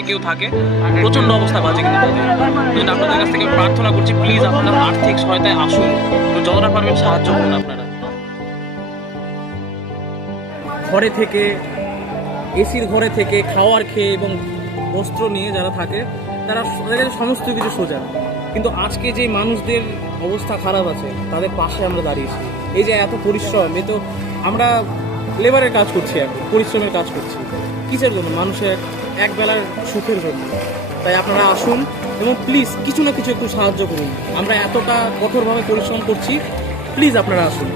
যদি কেউ থাকে, প্রচণ্ড অবস্থা বাজে কিন্তু আপনাদের কাছ থেকে প্রার্থনা করছি, প্লিজ আপনারা আর্থিক সহায়তায় আসুন, যতটা পারবেন সাহায্য করুন। আপনারা ঘরে থেকে, এসির ঘরে থেকে, খাওয়ার খেয়ে এবং বস্ত্র নিয়ে যারা থাকে তাদের কাছে সমস্ত কিছু সোজা, কিন্তু আজকে যে মানুষদের অবস্থা খারাপ আছে তাদের পাশে আমরা দাঁড়িয়েছি। এই যে এত পরিশ্রম, এ তো আমরা লেবারের কাজ করছি, এখন পরিশ্রমের কাজ করছি কিসের জন্য? মানুষের একবেলার সুখের জন্য। তাই আপনারা আসুন এবং প্লিজ কিছু না কিছু একটু সাহায্য করুন। আমরা এতটা কঠোরভাবে পরিশ্রম করছি, প্লিজ আপনারা আসুন।